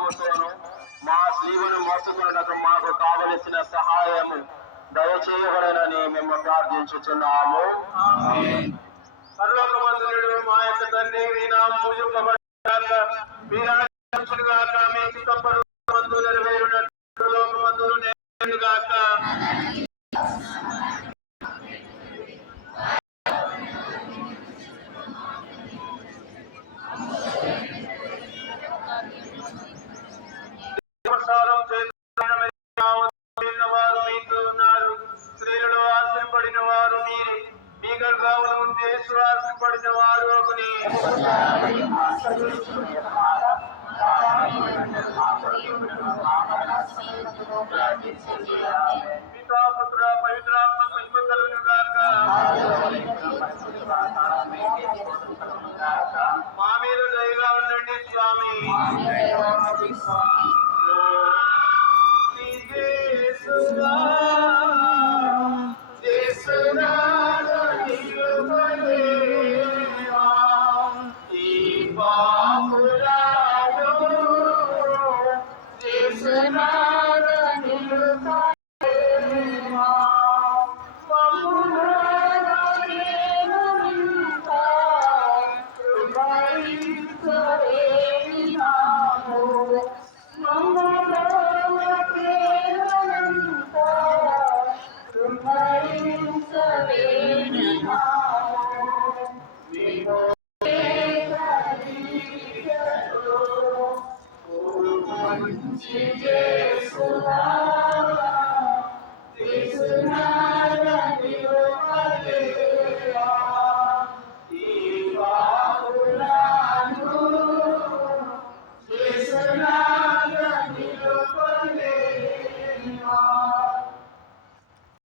అనుగ్రహముతోను మా జీవను మోసకులకు మాకు కావలసిన సహాయము దయచేయబడనని మేము ప్రార్థించుచున్నాము. పరలోకమందుడు మా యొక్క తండ్రి మీ నామము పూజింపబడుగాక, మీ రాజ్యం వచ్చుగాక, మీ చిత్తం నెరవేరునట్లు లోకమందు నెరవేరుగాక. వారు మీతో ఉన్నారు, స్త్రీలలో ఆశపడిన వారు మీరే, మీ గర్భముల ఉంటే ఆశపడిన వారు ఒకని. పితా పుత్ర పవిత్రాత్మ మహిమ కలుగును గాక. మా మీద దయగా ఉండండి స్వామి. Jesus,